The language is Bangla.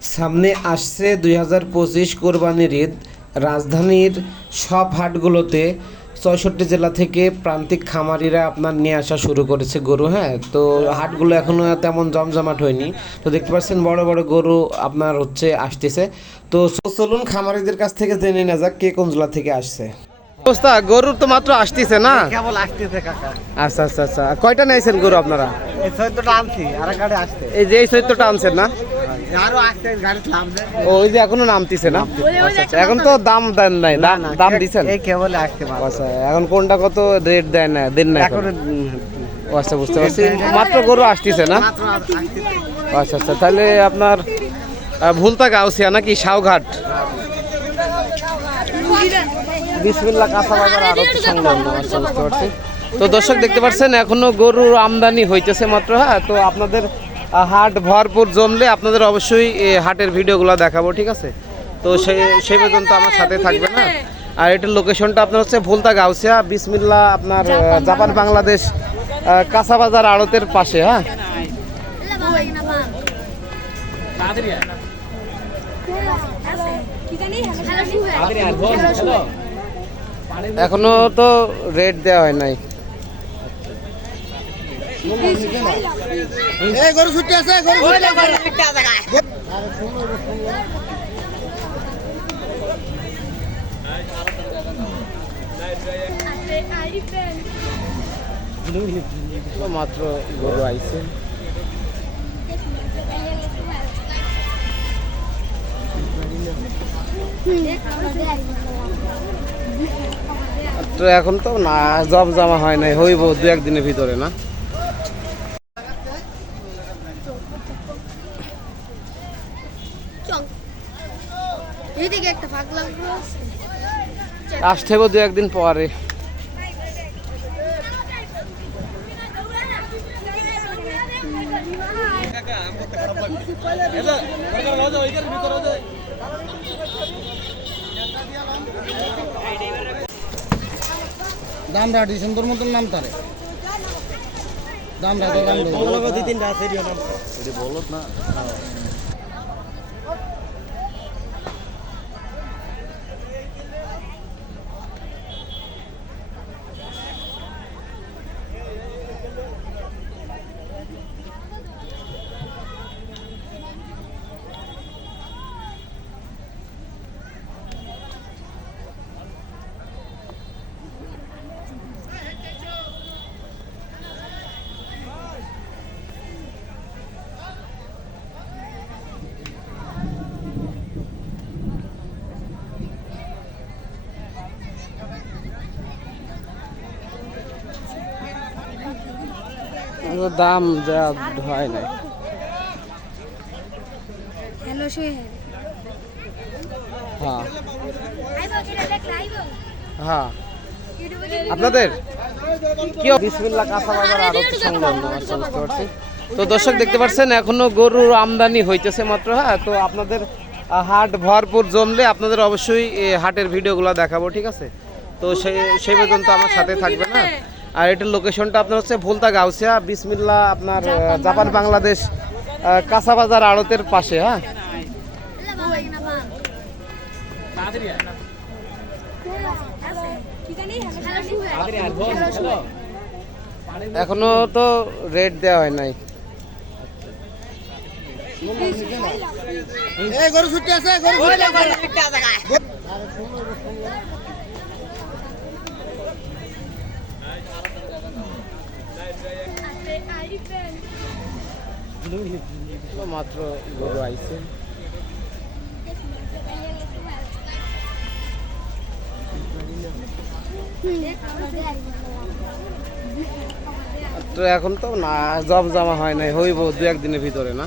সামনে আসছে দুই হাজার পঁচিশ কোরবানির ঈদ। রাজধানীর সব হাটগুলোতে ছয়ষট্টি জেলা থেকে প্রান্তিক খামারিরা আপনার নিয়ে আসা শুরু করেছে গরু হ্যাঁ? তো হাটগুলো এখনও তেমন জমজমাট হয়নি। তো দেখতে পাচ্ছেন বড় বড় গরু আপনার হচ্ছে আসতেছে। তো চলুন খামারিদের কাছ থেকে জেনে নেওয়া যাক কে কোন জেলা থেকে আসছে। অবস্থা গরুর তো মাত্র আসতেছে না? কেবল আসতেছে কাকা। আচ্ছা আচ্ছা আচ্ছা। কয়টা নিয়েছেন গরু আপনারা? এই চৈত্রটা আনছি আর এক গাড়ি আসতে এই যে এই চৈত্রটা আনছেন না? ওই যে এখনও নামতিছে না? আচ্ছা, আচ্ছা, এখন তো দাম দেন নাই দাম দাম দিছেন? এই কেবল আসতে মাত্র। আচ্ছা এখন কোনটা কত রেট দেয় না দেন না এখন? আচ্ছা বুঝতে পারছি। মাত্র গরু আসতেছে না? আচ্ছা আচ্ছা তাহলে আপনার ভুলতা গাউসিয়া নাকি সাউঘাট বিসমিল্লা কাঁচা বাজার আরও তো সংলগ্ন। আচ্ছা বুঝতে পারছি। তো দর্শক দেখতে পাচ্ছেন এখনও গরুর আমদানি হইতেছে মাত্র হ্যাঁ? তো আপনাদের হাট ভরপুর জমলে আপনাদের অবশ্যই এই হাটের ভিডিওগুলো দেখাবো ঠিক আছে? তো সেই সেই পর্যন্ত আমার সাথে থাকবে না। আর এটার লোকেশনটা আপনার হচ্ছে ভুলতা গাউসিয়া বিসমিল্লা আপনার জাপান বাংলাদেশ। আহ, কাঁচা বাজার আড়তের পাশে হ্যাঁ? এখনও তো রেট দেওয়া হয় নাই। এই গরু ছুটি আছে গরু ছুটি আছে। মাত্র গরু আইছে। তো এখন তো না জব জমা হয় নাই হইব দু একদিনের ভিতরে না? একটা ফাঁক আসতে হইব দু একদিন পরে। দাম রাখি সুন্দর মতন নাম তারে। দাম রাখো দাম রাখো দুই দাম যা হয় নাই হ্যালো হ্যাঁ। হ্যাঁ। আপনাদের? কি বিসমিল্লাহ কাঁচা বাজার আরও তো সংলগ্ন আচ্ছা বুঝতে পারছি। তো দর্শক দেখতে পাচ্ছেন এখনও গরুর আমদানি হইতেছে মাত্র হ্যাঁ। তো আপনাদের হাট ভরপুর জমলে আপনাদের অবশ্যই হাটের ভিডিওগুলো দেখাবো ঠিক আছে? তো সেই সেই পর্যন্ত আমার সাথে থাকবে না আর এটার লোকেশনটা আপনার হচ্ছে ভুলতা গাউসিয়া বিসমিল্লা আপনার জাপান বাংলাদেশ। আহ, কাঁচা বাজার আড়তের পাশে হ্যাঁ? এখনও তো রেট দেওয়া হয় নাই। এই গরু ছুটি আছে গরু মাত্র গরু আইছে। তো এখন তো না জব জমা হয় নাই, হইব দু একদিনের ভিতরে না?